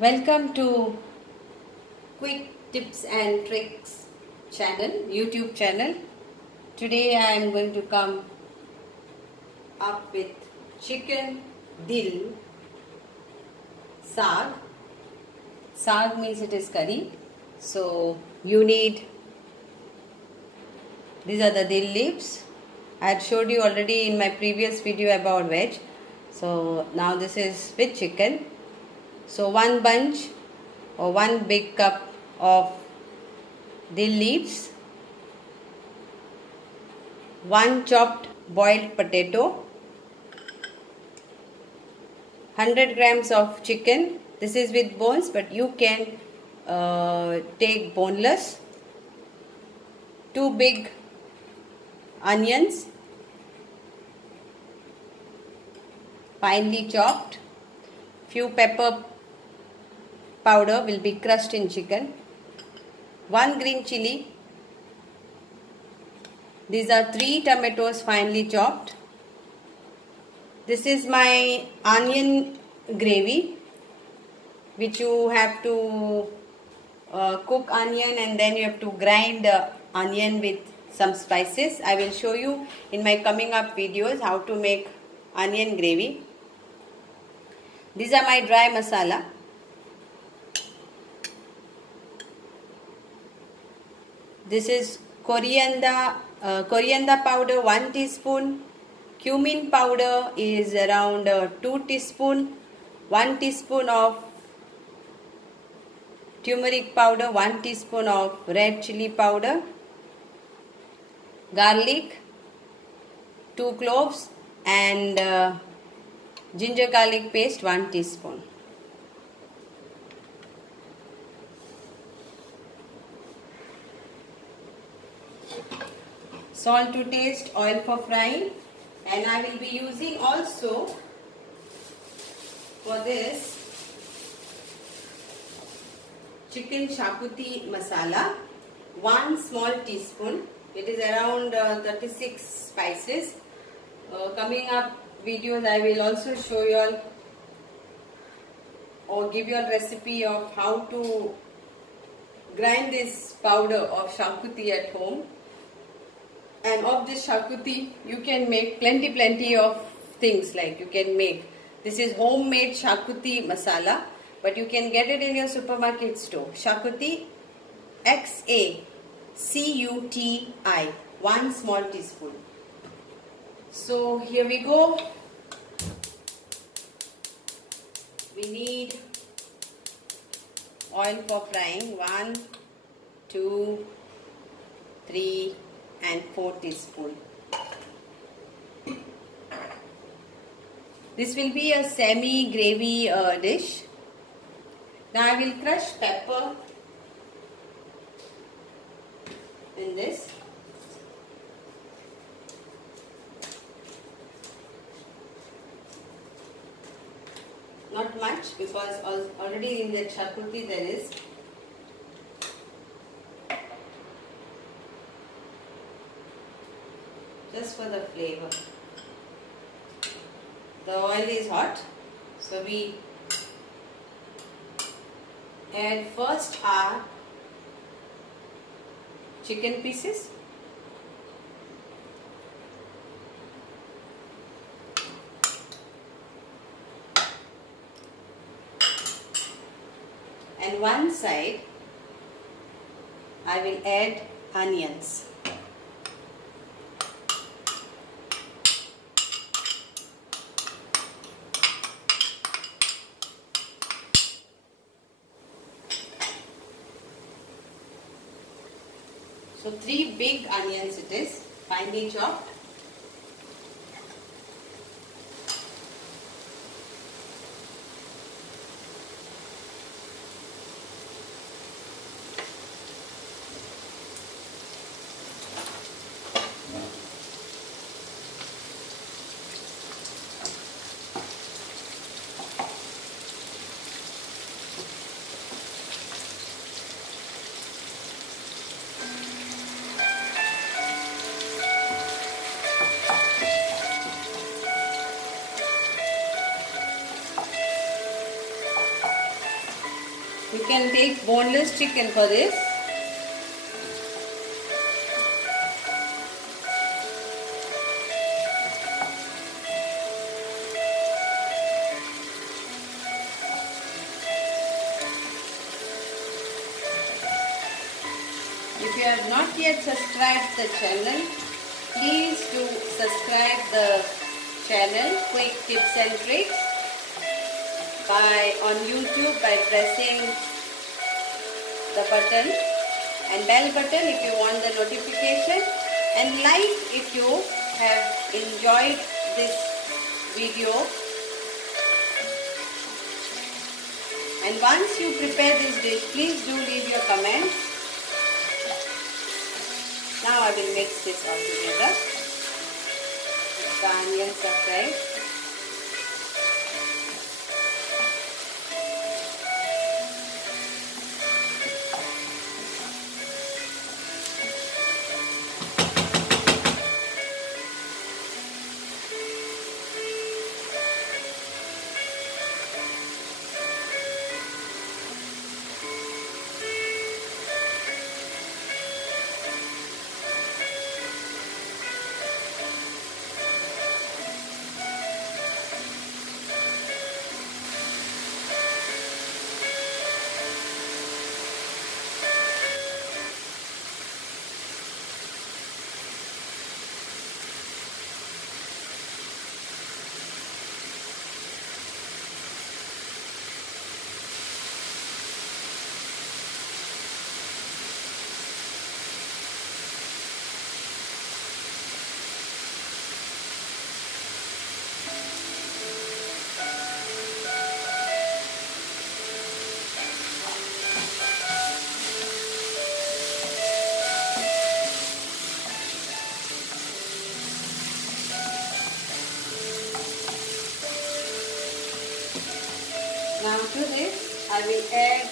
Welcome to Quick Tips and Tricks channel, YouTube channel. Today I am going to come up with chicken dil saag. Saag means it is curry. So you need, these are the dil leaves. I had showed you already in my previous video about veg. So now this is with chicken. So one bunch or one big cup of dil leaves, one chopped boiled potato, 100 grams of chicken. This is with bones, but you can take boneless. 2 big onions, finely chopped. Few pepper powder will be crushed in chicken. 1 green chili. These are 3 tomatoes finely chopped. This is my onion gravy, which you have to cook onion and then you have to grind onion with some spices. I will show you in my coming up videos how to make onion gravy. These are my dry masala. This is coriander powder 1 teaspoon. Cumin powder is around 2 teaspoon. 1 teaspoon of turmeric powder. 1 teaspoon of red chili powder. Garlic, 2 cloves, and ginger garlic paste 1 teaspoon. Salt to taste, oil for frying, and I will be using also for this chicken shakuti masala, 1 small teaspoon. It is around 36 spices. Coming up videos I will also show you all or give you a recipe of how to grind this powder of shakuti at home. And of this shakuti you can make plenty of things, like you can make, this is homemade shakuti masala, but you can get it in your supermarket store. Shakuti, XACUTI, 1 small teaspoon. So here we go. We need oil for frying, 1, 2, 3 and 4 teaspoon. This will be a semi gravy dish. Now I will crush pepper in this. Not much, because already in that shakuti there is. Just for the flavor. The oil is hot, so we add first our chicken pieces. And one side I will add onions. So 3 big onions it is, finely chopped. You can take boneless chicken for this. If you have not yet subscribed the channel, please do subscribe the channel Quick Tips and Tricks on YouTube by pressing the button and bell button if you want the notification, and like if you have enjoyed this video. And once you prepare this dish, please do leave your comments. Now I will mix this all together. The onions are fried. Now to this I will add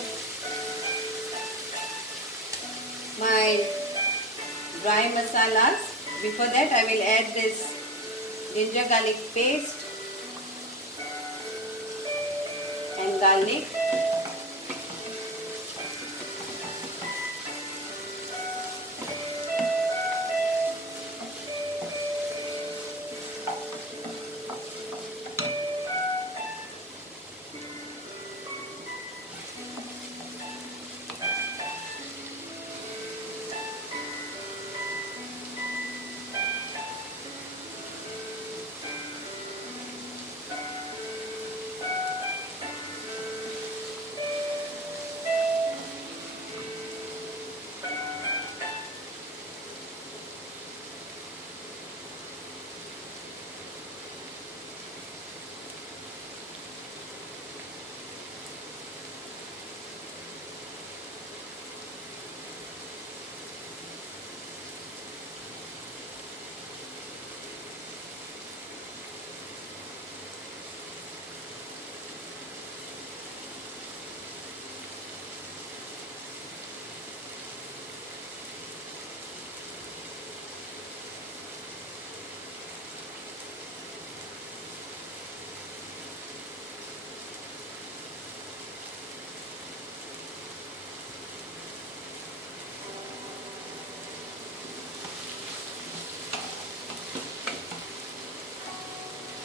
my dry masalas. Before that I will add this ginger garlic paste and garlic.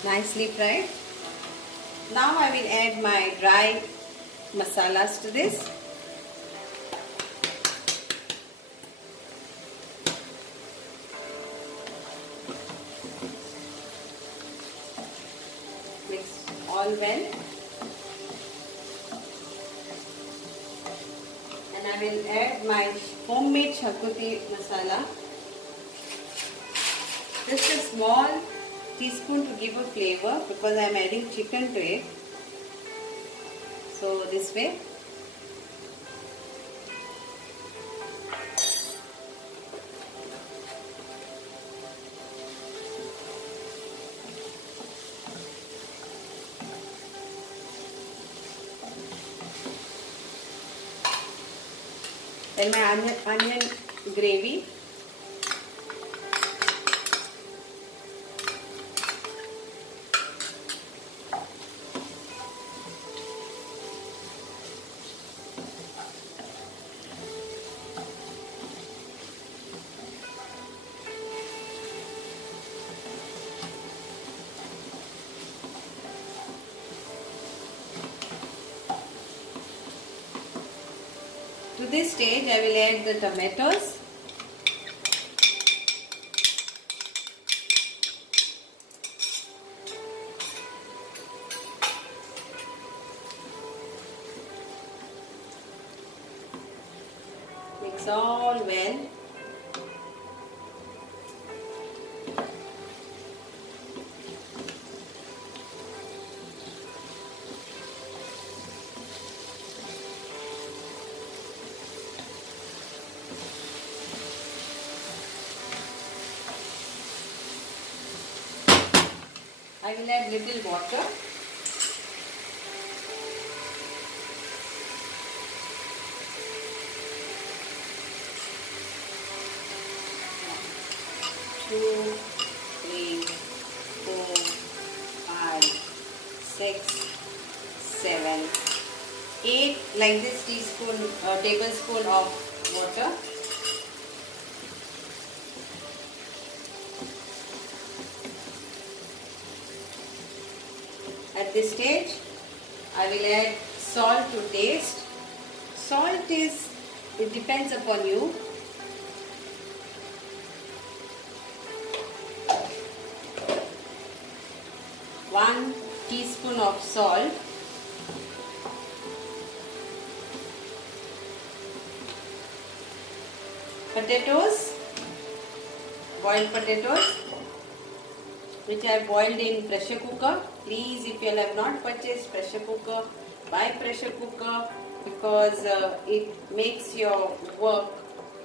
Nicely fried. Now I will add my dry masalas to this. Mix all well. And I will add my homemade shakuti masala. Just a small teaspoon to give a flavor because I am adding chicken to it. So this way. Then my onion gravy. this stage I will add the tomatoes. Mix all well. I will add little water. Two, three, 4, 5, 6, 7, 8, like this tablespoon of water. At this stage, I will add salt to taste. Salt it depends upon you. One teaspoon of salt. Potatoes, boiled potatoes, which I boiled in pressure cooker. Please, if you have not purchased pressure cooker, buy pressure cooker because it makes your work.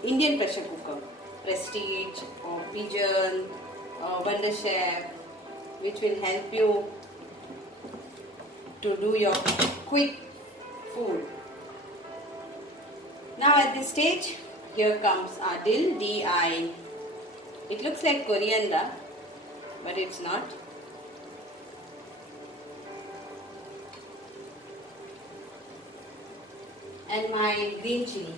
Indian pressure cooker, Prestige or Pigeon or Wonder Chef, which will help you to do your quick food. Now at this stage, here comes our dill, D-I. It looks like coriander, but it's not. And my green chili.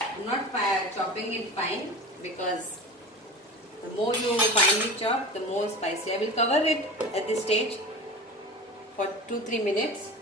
I'm not chopping it fine because the more you finely chop, the more spicy. I will cover it at this stage for 2-3 minutes.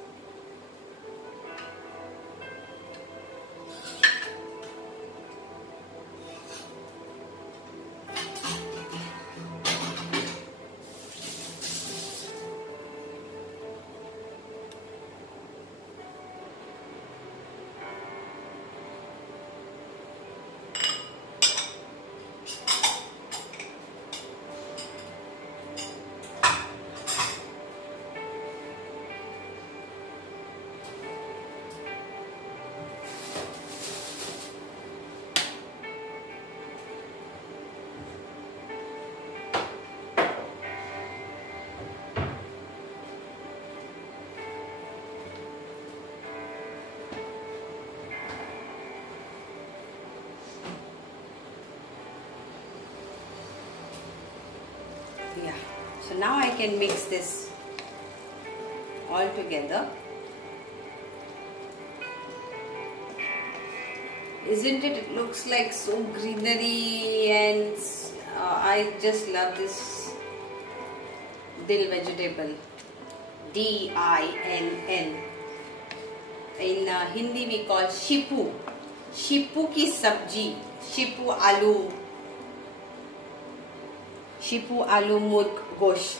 Yeah, so now I can mix this all together. Isn't it? It looks like so greenery, and I just love this dill vegetable. D-I-N-N. In Hindi we call shipu. Shipu ki sabji. Shipu aloo. Shipu aloo murg gosh.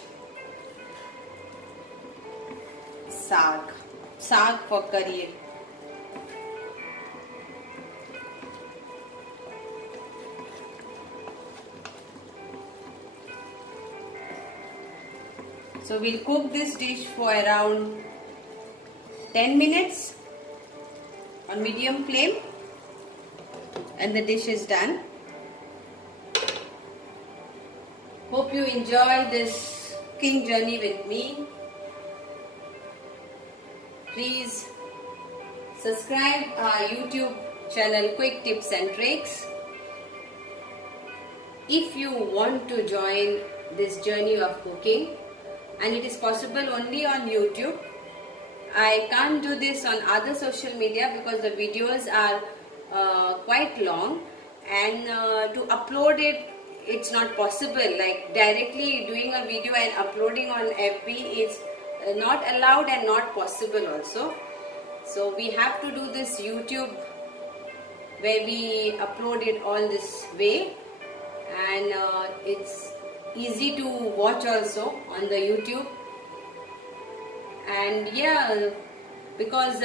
Saag. Saag for curry. So we'll cook this dish for around 10 minutes on medium flame, and the dish is done. Hope you enjoy this cooking journey with me. Please subscribe our YouTube channel Quick Tips and Tricks. If you want to join this journey of cooking, and it is possible only on YouTube. I can't do this on other social media because the videos are quite long, and to upload it, it's not possible. Like directly doing a video and uploading on FB is not allowed and not possible also. So we have to do this YouTube where we upload it all this way, and it's easy to watch also on the YouTube. And yeah, because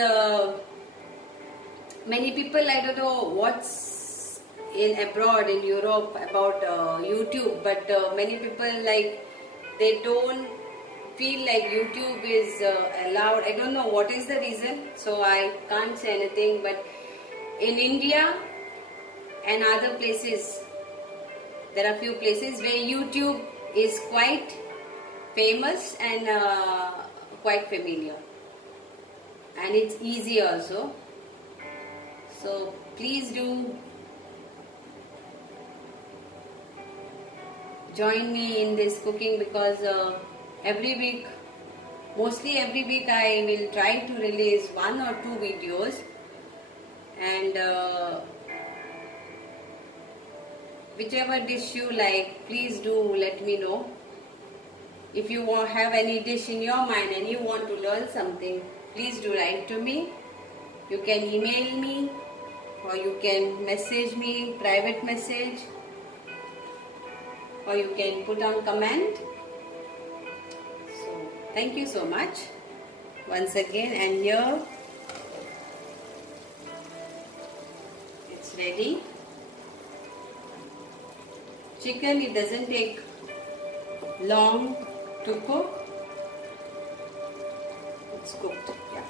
many people, I don't know what's in abroad in Europe about YouTube, but many people, like, they don't feel like YouTube is allowed. I don't know what is the reason, so I can't say anything. But in India and other places, there are few places where YouTube is quite famous and quite familiar, and it's easy also. So please do join me in this cooking, because every week, mostly every week, I will try to release 1 or 2 videos, and whichever dish you like, please do let me know. If you have any dish in your mind and you want to learn something, please do write to me. You can email me, or you can message me, private message, or you can put on comment. So thank you so much once again. And here it's ready. Chicken, it doesn't take long to cook. It's cooked. Yeah.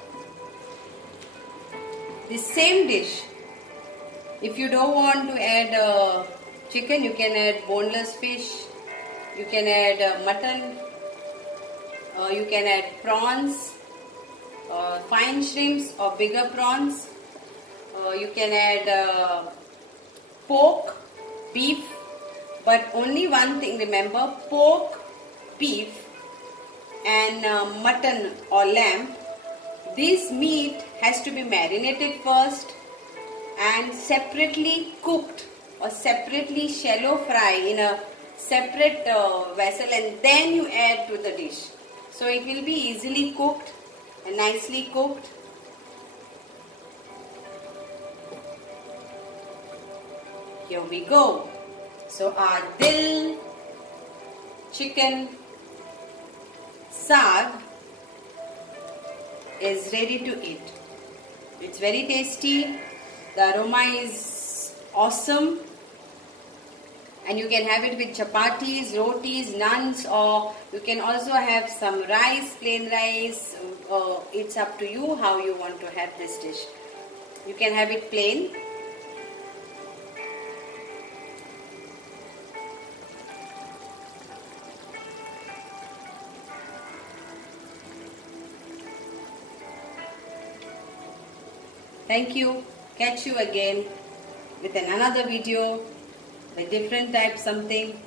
The same dish, if you don't want to add chicken, you can add boneless fish, you can add mutton, you can add prawns, fine shrimps or bigger prawns, you can add pork, beef, but only one thing, remember, pork, beef and mutton or lamb, this meat has to be marinated first and separately cooked or separately shallow fry in a separate vessel, and then you add to the dish. So it will be easily cooked and nicely cooked. Here we go. So our dil chicken saag is ready to eat. It's very tasty. The aroma is awesome, and you can have it with chapatis, rotis, naans, or you can also have some rice, plain rice. It's up to you how you want to have this dish. You can have it plain. Thank you. Catch you again with another video, a different type something.